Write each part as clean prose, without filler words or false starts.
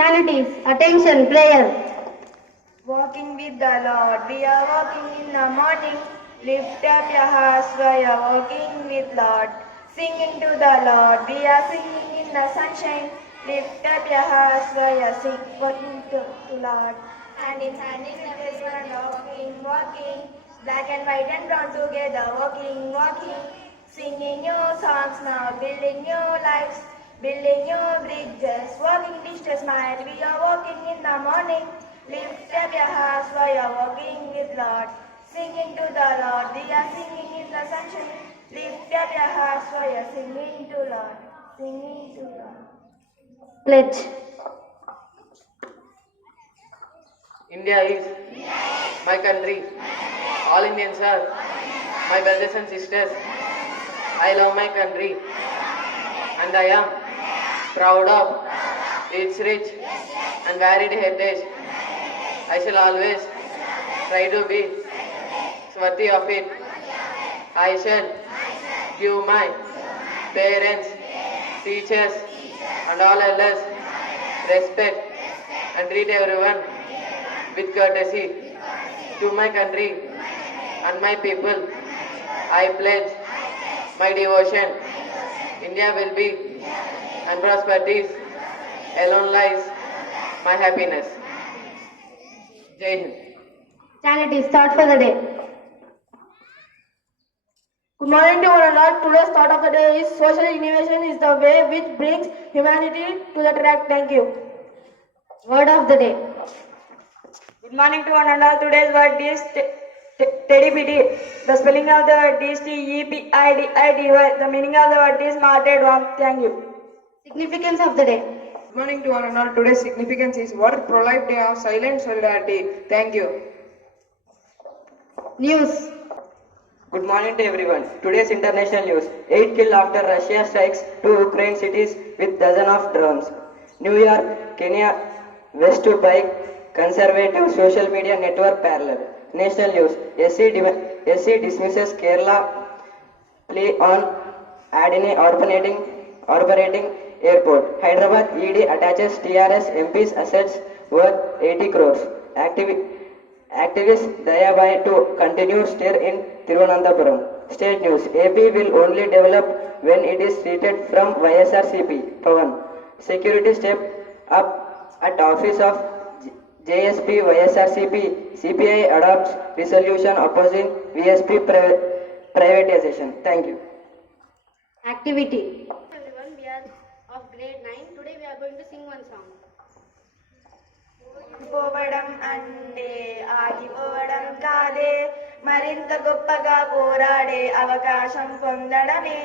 Chanities, attention, prayer. Walking with the Lord, we are walking in the morning. Lift up your hearts, we are walking with Lord. Singing to the Lord, we are singing in the sunshine. Lift up your hearts, we are walking to Lord. Hand in the festival, walking, walking. Black and white and brown together, walking, walking. Singing new songs now, building new lives. Building new bridges, walking distance mile. We are walking in the morning. Lift up your hearts while you are walking with Lord. Singing to the Lord, we are singing in the sunshine. Lift up your hearts while you are singing to Lord. Singing to Lord. Pledge. India is my country. All Indians are my brothers and sisters. I love my country and I am proud of its rich and varied heritage. I shall always try to be worthy of it. I shall give my parents, teachers and all elders respect and treat everyone with courtesy. To my country and my people, I pledge my devotion. India will be and prosperity alone lies my happiness. Jai Hind. Chanities, start for the day. Good morning to one and all. Today's thought of the day is social innovation is the way which brings humanity to the track. Thank you. Word of the day. Good morning to one and all. Today's word is teddy. The spelling of the word is TEPIDIDY. The meaning of the word is malted warmth. Thank you. Significance of the day. Good morning to one and all. Today's significance is World Pro-Life Day of Silent Solidarity. Thank you. News. Good morning to everyone. Today's international news. 8 killed after Russia strikes 2 Ukraine cities with dozens of drones. New York, Kenya, West to bike conservative social media network parallel. National news. SC dismisses Kerala plea on Adani operating airport. Hyderabad ED attaches TRS MP's assets worth 80 crores. Activist Dayabai to continue stir in Thiruvananthapuram. State news. AP will only develop when it is seated from YSRCP. Pawan. Security step up at office of JSP YSRCP. CPI adopts resolution opposing VSP privatization. Thank you. Activity. Everyone, we are of grade 9. Today we are going to sing one song. పోవడం అంటే ఆగిపోవడం కాదే మరింత గొప్పగా పోరాడే అవకాశం పొందడమే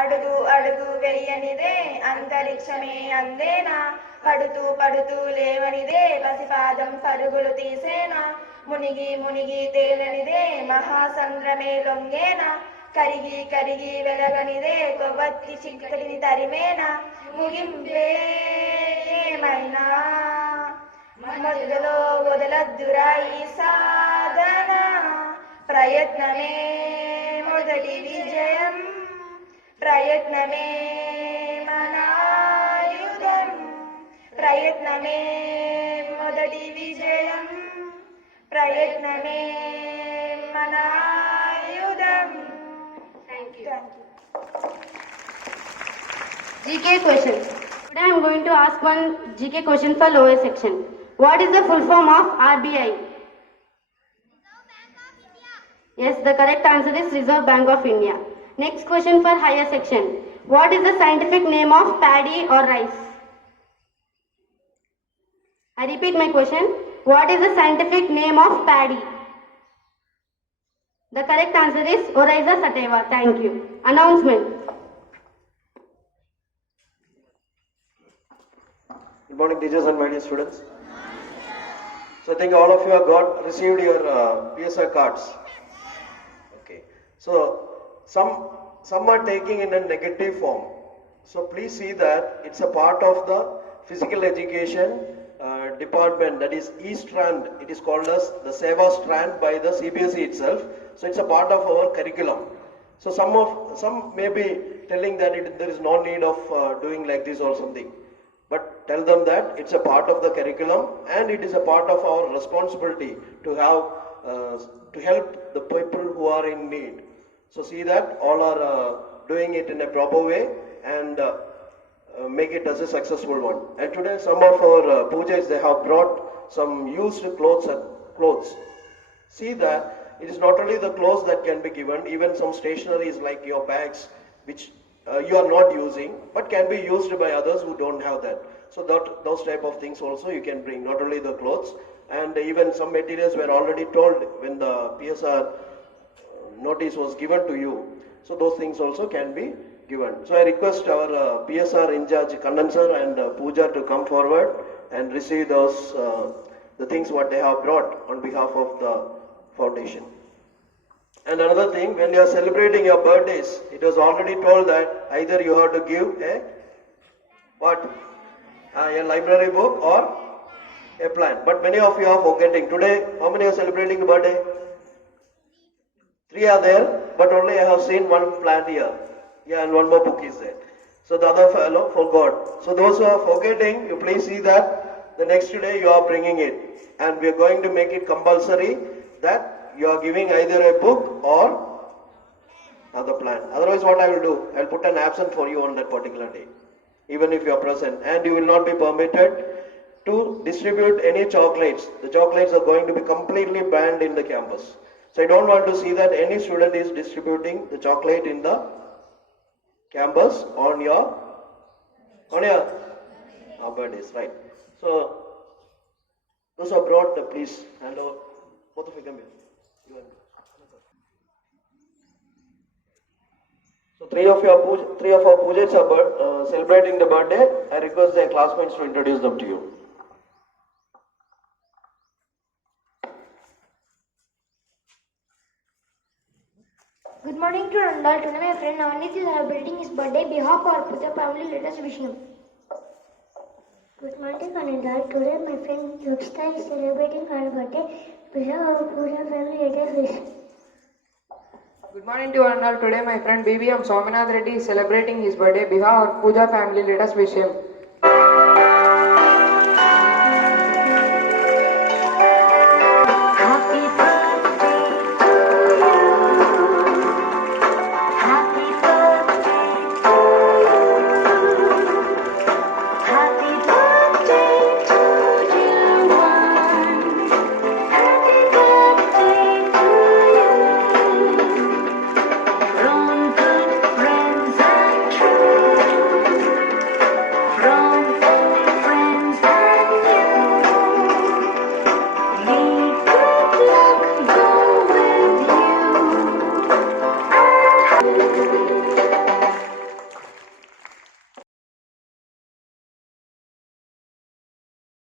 అడుగు అడుగు వేయనిదే అంతరిక్షమే అందేనా పడుతూ లేవనిదే పసిపాదం పరుగులు తీసేనా మునిగి మునిగి తేలనిదే మహాసంద్రమే లొంగేనా కరిగి వెలగనిదే కొవ్వొత్తి చిక్కటిని తరిమేనా ముగింపే ఏమైనా మధ్యలో వదలద్దురా ఈ సాధన ప్రయత్నమే మొదటి విజయం ప్రయత్నమే మనాయుధం ప్రయత్నమే మొదటి విజయం ప్రయత్నమే మనాయుధం. Thank you. GK question. Today I am going to ask one GK question for lower section. What is the full form of RBI? Yes, the correct answer is Reserve Bank of India. Next question for higher section. What is the scientific name of paddy or rice? I repeat my question. What is the scientific name of paddy? The correct answer is Oryza sativa. Thank you. Announcement. Good morning, teachers and my dear students. So I think all of you have received your PSR cards. Okay. So some are taking in a negative form. So please see that it's a part of the physical education department, that is E-strand. It is called as the Seva strand by the CBSE itself. So it's a part of our curriculum. So some may be telling that there is no need of doing like this or something. but tell them that it's a part of the curriculum and it is a part of our responsibility to have to help the people who are in need. So see that all are doing it in a proper way and make it as a successful one. And today some of our pujas, they have brought some used clothes. See that it is not only the clothes that can be given, even some stationaries like your bags, which you are not using, but can be used by others who don't have that. So those type of things also you can bring, not only the clothes, and even some materials were already told when the PSR notice was given to you. So those things also can be given. So I request our PSR in charge, Kannan sir and Pooja, to come forward and receive those the things what they have brought on behalf of the foundation. And another thing, when you are celebrating your birthdays, it was already told that either you have to give a library book or a plant. But many of you are forgetting. Today, how many are celebrating the birthday? 3 are there, but only I have seen one plant here. Yeah, and one more book is there. So the other fellow forgot. So those who are forgetting, you please see that the next day you are bringing it. And we are going to make it compulsory that you are giving either a book or another plant. Otherwise what I will do, I will put an absent for you on that particular day, even if you are present. And you will not be permitted to distribute any chocolates. The chocolates are going to be completely banned in the campus. So I don't want to see that any student is distributing the chocolate in the campus on your birthdays, right? So those are brought, please hand over. Both of you come here. So three of our pujas are celebrating the birthday. I request their classmates to introduce them to you. Good morning to Randall. Today my friend Navneet is celebrating his birthday. Behalf of our Pooja family, let us wish him. Good morning Randall. Today my friend Yuksta is celebrating her birthday. Behalf of our Pooja family, let us wish him. Good morning to Randall. Today my friend BBM Somanad Reddy is celebrating his birthday. Behalf of our Pooja family, let us wish him.